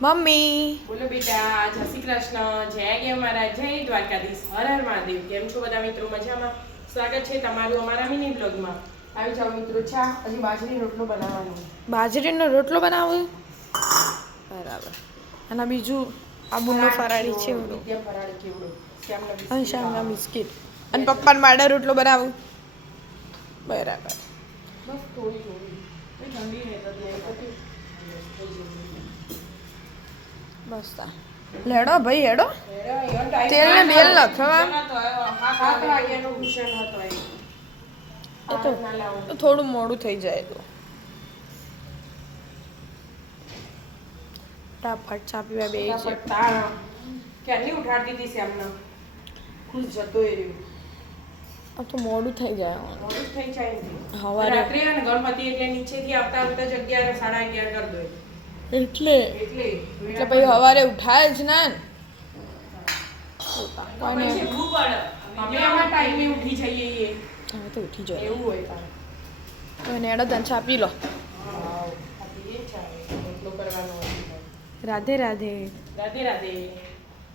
Mummy. બોલો બેટા જય શ્રી કૃષ્ણ. જય ગે મારા જય દ્વારકાધીશ. હર હર મહાદેવ. કેમ છો બધા મિત્રો? મજામાં? સ્વાગત છે તમારું અમારા મિની બ્લોગમાં. આવી જાઓ મિત્રો ચા હજી બાજરીનો રોટલો બનાવવાનો. બાજરીનો રોટલો બનાવો? બરાબર. અને બીજું ફરાળી છે એવડું ફરાળી બિસ્કિટ અને શામના બિસ્કિટ. અને પપ્પાને માડા રોટલો બનાવું. બરાબર. બસ થોડી થોડી. બસ લેડો ભાઈ હેડો તેલ ને બેલ. નાખવા. થોડું મોડું થઈ જાય તો ફટાફટ ચા પીવા બે. ક્યારની ઉઠાડતી હતી શ્યામને ખુશ જતો એ રહ્યો. આ તો મોડું થઈ જાય મોડું થઈ જાય. હવારે રાત્રે અને ગણપતિ એટલે નીચેથી આવતા આવતા જ અગિયાર સાડા અગિયાર કરી દો એટલે એટલે પછી સવારે ઉઠાય જ ના ઉઠી જઈએ. હવે તો ઉઠી જાય એવું હોય તારે. હવે તને ચા પી લો. રાધે રાધે. રાધે રાધે.